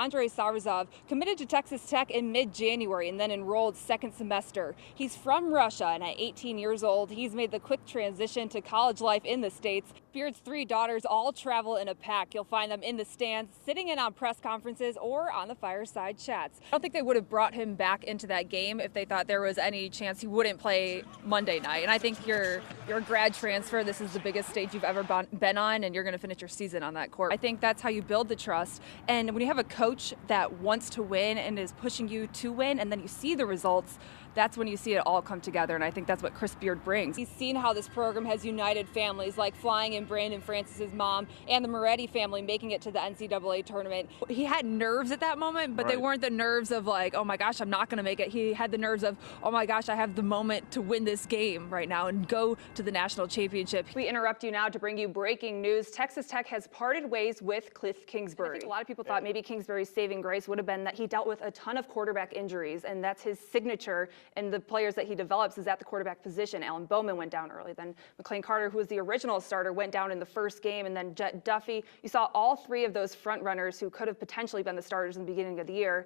Andrei Sarazov committed to Texas Tech in mid-January and then enrolled second semester. He's from Russia, and at 18 years old, he's made the quick transition to college life in the States. Beard's three daughters all travel in a pack. You'll find them in the stands, sitting in on press conferences or on the fireside chats. I don't think they would have brought him back into that game if they thought there was any chance he wouldn't play Monday night. And I think your grad transfer, this is the biggest stage you've ever been on, and you're going to finish your season on that court. I think that's how you build the trust. And when you have a coach that wants to win and is pushing you to win, and then you see the results, that's when you see it all come together, and I think that's what Chris Beard brings. He's seen how this program has united families, like flying in Brandon Francis's mom and the Moretti family making it to the NCAA tournament. He had nerves at that moment, but They weren't the nerves of like, oh my gosh, I'm not going to make it. He had the nerves of, oh my gosh, I have the moment to win this game right now and go to the national championship. We interrupt you now to bring you breaking news. Texas Tech has parted ways with Cliff Kingsbury. I think a lot of people thought maybe Kingsbury's saving grace would have been that he dealt with a ton of quarterback injuries, and that's his signature. And the players that he develops is at the quarterback position. Alan Bowman went down early. Then McLean Carter, who was the original starter, went down in the first game. And then Jet Duffy. You saw all three of those front runners who could have potentially been the starters in the beginning of the year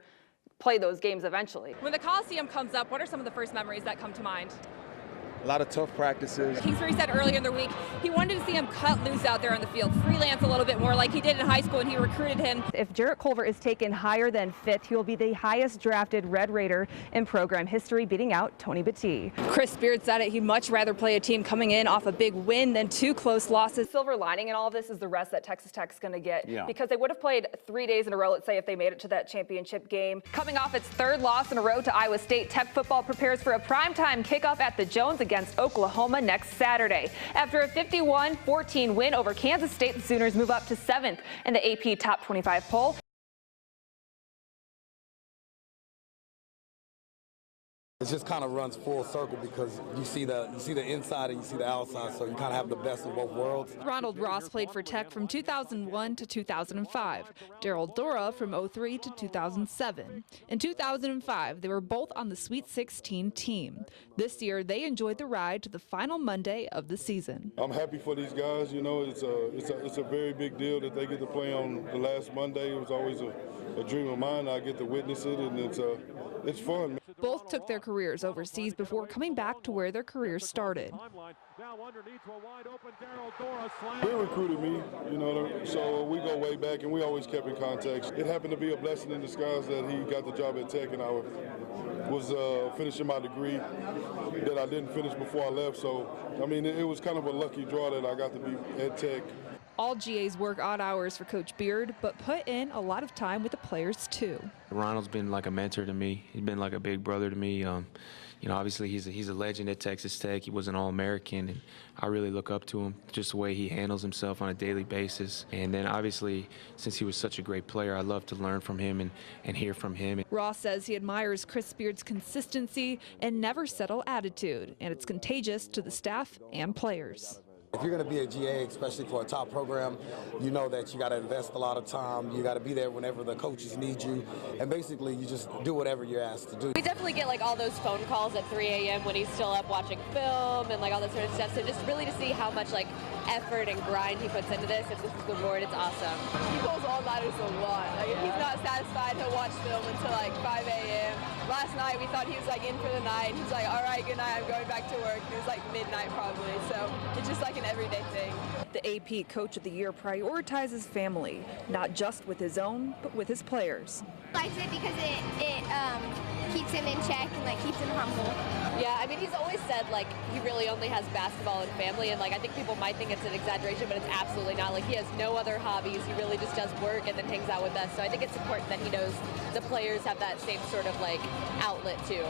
play those games eventually. When the Coliseum comes up, what are some of the first memories that come to mind? A lot of tough practices. Kingsbury said earlier in the week he wanted to see him cut loose out there on the field, freelance a little bit more like he did in high school, and he recruited him. If Jarrett Culver is taken higher than 5th, he will be the highest drafted Red Raider in program history, beating out Tony Battie. Chris Beard said it. He'd much rather play a team coming in off a big win than 2 close losses. Silver lining in all of this is the rest that Texas Tech's going to get, because they would have played 3 days in a row, let's say, if they made it to that championship game. Coming off its 3rd loss in a row to Iowa State, Tech football prepares for a primetime kickoff at the Jones against Oklahoma next Saturday. After a 51-14 win over Kansas State, the Sooners move up to 7th in the AP Top 25 poll. It just kind of runs full circle because you see the inside and you see the outside, so you kind of have the best of both worlds. Ronald Ross played for Tech from 2001 to 2005. Daryl Dora from 2003 to 2007. In 2005, they were both on the Sweet 16 team. This year, they enjoyed the ride to the final Monday of the season. I'm happy for these guys. You know, it's a very big deal that they get to play on the last Monday. It was always a dream of mine. I get to witness it, and it's fun. Both took their careers overseas before coming back to where their careers started. He recruited me, you know, so we go way back, and we always kept in contact. It happened to be a blessing in disguise that he got the job at Tech, and I was finishing my degree that I didn't finish before I left. So, I mean, it was kind of a lucky draw that I got to be at Tech. All GAs work odd hours for Coach Beard, but put in a lot of time with the players too. Ronald's been like a mentor to me. He's been like a big brother to me. You know, obviously he's a legend at Texas Tech. He was an All-American, and I really look up to him, just the way he handles himself on a daily basis. And then obviously, since he was such a great player, I love to learn from him and hear from him. Ross says he admires Chris Beard's consistency and never settle attitude, and it's contagious to the staff and players. If you're going to be a GA, especially for a top program, you know that you got to invest a lot of time. You got to be there whenever the coaches need you, and basically you just do whatever you're asked to do. We definitely get like all those phone calls at 3 a.m. when he's still up watching film and like all that sort of stuff. So just really to see how much like effort and grind he puts into this. If this is the board, it's awesome. He pulls all-nighters a lot. Like if he's not satisfied, he'll watch film until like 5 a.m. Last night we thought he was like in for the night. He's like, all right, good night, I'm going back to work. It was like midnight probably. So it's just like an everyday thing. The AP Coach of the Year prioritizes family, not just with his own, but with his players. I likes it because it keeps him in check and like keeps him humble. Yeah, I mean, he's always said like he really only has basketball and family, and like I think people might think it's an exaggeration, but it's absolutely not. Like he has no other hobbies. He really just does work and then hangs out with us. So I think it's important that he knows the players have that same sort of like outlet too.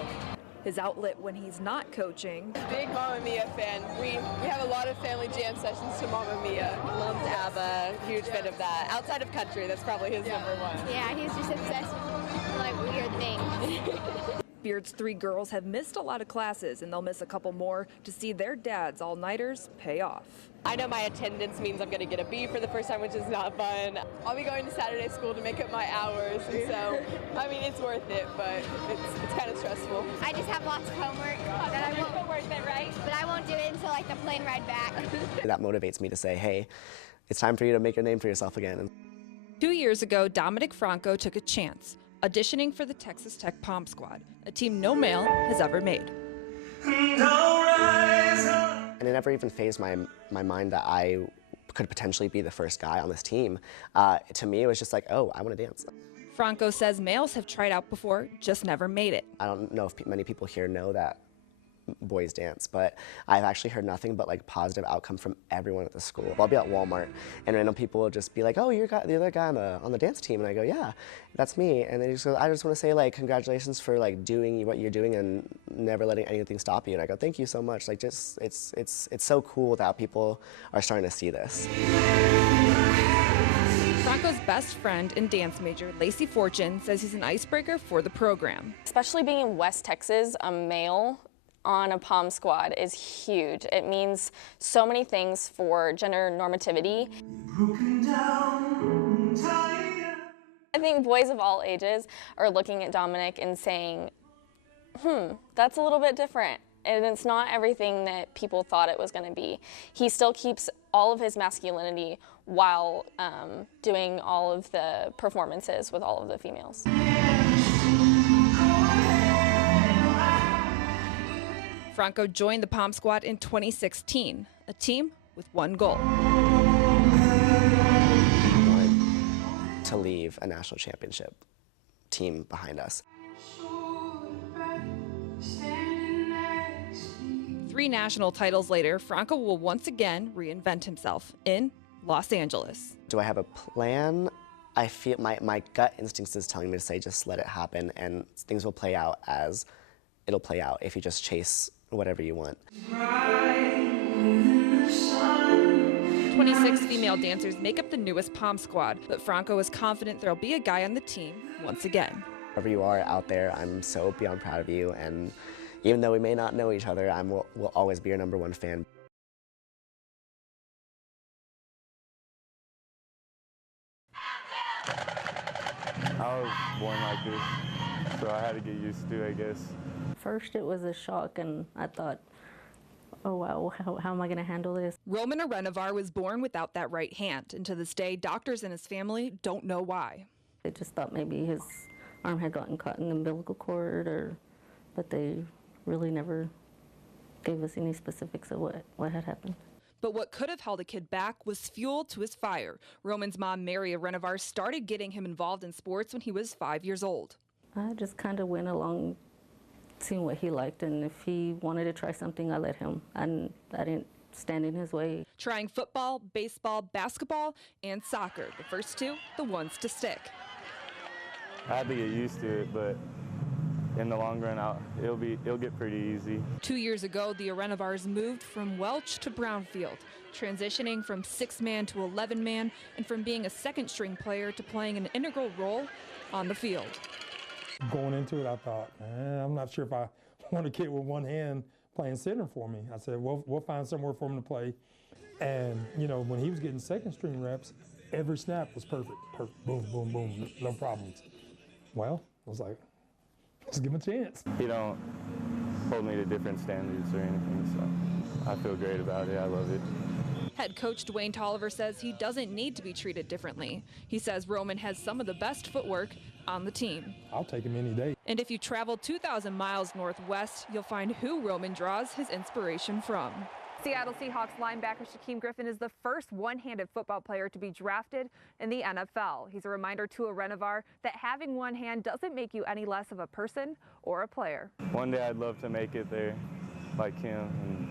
His outlet when he's not coaching. Big Mamma Mia fan. We have a lot of family jam sessions to Mamma Mia. Loves ABBA. Huge fan of that. Outside of country, that's probably his number one. Yeah, he's just obsessed with like weird things. Beard's 3 girls have missed a lot of classes, and they'll miss a couple more to see their dads all-nighters pay off. I know my attendance means I'm going to get a B for the first time, which is not fun. I'll be going to Saturday school to make up my hours, and so, I mean, it's worth it, but it's kind of stressful. I just have lots of homework that I won't worth it, right? But I won't do it until like the plane ride back. That motivates me to say, hey, it's time for you to make a name for yourself again. 2 years ago, Dominic Franco took a chance, auditioning for the Texas Tech Pom Squad, a team no male has ever made. And it never even fazed my mind that I could potentially be the first guy on this team. To me, it was just like, oh, I want to dance. Franco says males have tried out before, just never made it. I don't know if many people here know that boys dance, but I've actually heard nothing but like positive outcome from everyone at the school. I'll be at Walmart and random people will just be like, oh, you're the other guy on the dance team, and I go, yeah, that's me. And they just go, I just want to say like congratulations for like doing what you're doing and never letting anything stop you. And I go, thank you so much. Like just it's so cool that people are starting to see this. Franco's best friend and dance major, Lacey Fortune, says he's an icebreaker for the program. Especially being in West Texas, a male on a Pom Squad is huge. It means so many things for gender normativity. I think boys of all ages are looking at Dominic and saying, that's a little bit different. And it's not everything that people thought it was going to be. He still keeps all of his masculinity while doing all of the performances with all of the females. Franco joined the Pom Squad in 2016, a team with one goal. To leave a national championship team behind us. 3 national titles later, Franco will once again reinvent himself in Los Angeles. Do I have a plan? I feel my gut instincts is telling me to say just let it happen and things will play out as it'll play out if you just chase whatever you want. 26 female dancers make up the newest Pom Squad, but Franco is confident there'll be a guy on the team once again. Wherever you are out there, I'm so beyond proud of you, and even though we may not know each other, will always be your #1 fan. I was born like this, so I had to get used to it, I guess. First it was a shock and I thought, oh wow, how am I going to handle this? Roman Arenovar was born without that right hand, and to this day, doctors and his family don't know why. They just thought maybe his arm had gotten caught in the umbilical cord, but they really never gave us any specifics of what had happened. But what could have held a kid back was fuel to his fire. Roman's mom, Mary Arenovar, started getting him involved in sports when he was 5 years old. I just kind of went along seeing what he liked, and if he wanted to try something, I let him, and I didn't stand in his way. Trying football, baseball, basketball, and soccer, the first 2, the ones to stick. I had to get used to it, but in the long run, it'll get pretty easy. 2 years ago, the Arenovars moved from Welch to Brownfield, transitioning from 6-man to 11-man, and from being a second-string player to playing an integral role on the field. Going into it, I thought, I'm not sure if I want a kid with one hand playing center for me. I said, we'll find somewhere for him to play. And, you know, when he was getting second-string reps, every snap was perfect. Boom, boom, boom, no problems. Well, I was like, let's give him a chance. He don't hold me to different standards or anything, so I feel great about it. I love it. Head coach Dwayne Tolliver says he doesn't need to be treated differently. He says Roman has some of the best footwork on the team. I'll take him any day. And if you travel 2,000 miles northwest, you'll find who Roman draws his inspiration from. Seattle Seahawks linebacker Shaquem Griffin is the first one-handed football player to be drafted in the NFL. He's a reminder to Arenovar that having one hand doesn't make you any less of a person or a player. One day I'd love to make it there like him, and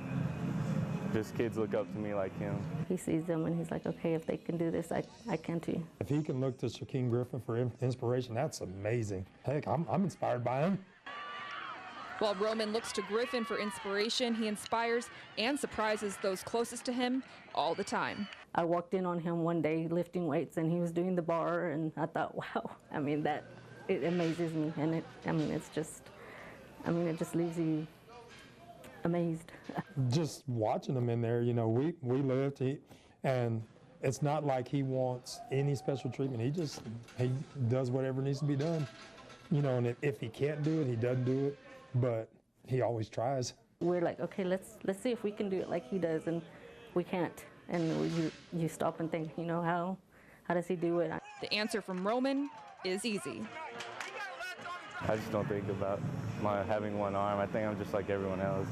just kids look up to me like him. He sees them and he's like, okay, if they can do this, I can too. If he can look to Shaquem Griffin for inspiration, that's amazing. Heck, I'm inspired by him. While Roman looks to Griffin for inspiration, he inspires and surprises those closest to him all the time. I walked in on him one day lifting weights and he was doing the bar, and I thought, wow, I mean, it amazes me, and it just leaves you amazed. Just watching him in there, you know, we lived, and it's not like he wants any special treatment. He does whatever needs to be done, you know, and if he can't do it, he doesn't do it, but he always tries. We're like, okay, let's see if we can do it like he does, and we can't. And you stop and think, you know, how does he do it? The answer from Roman is easy. I just don't think about having one arm. I think I'm just like everyone else.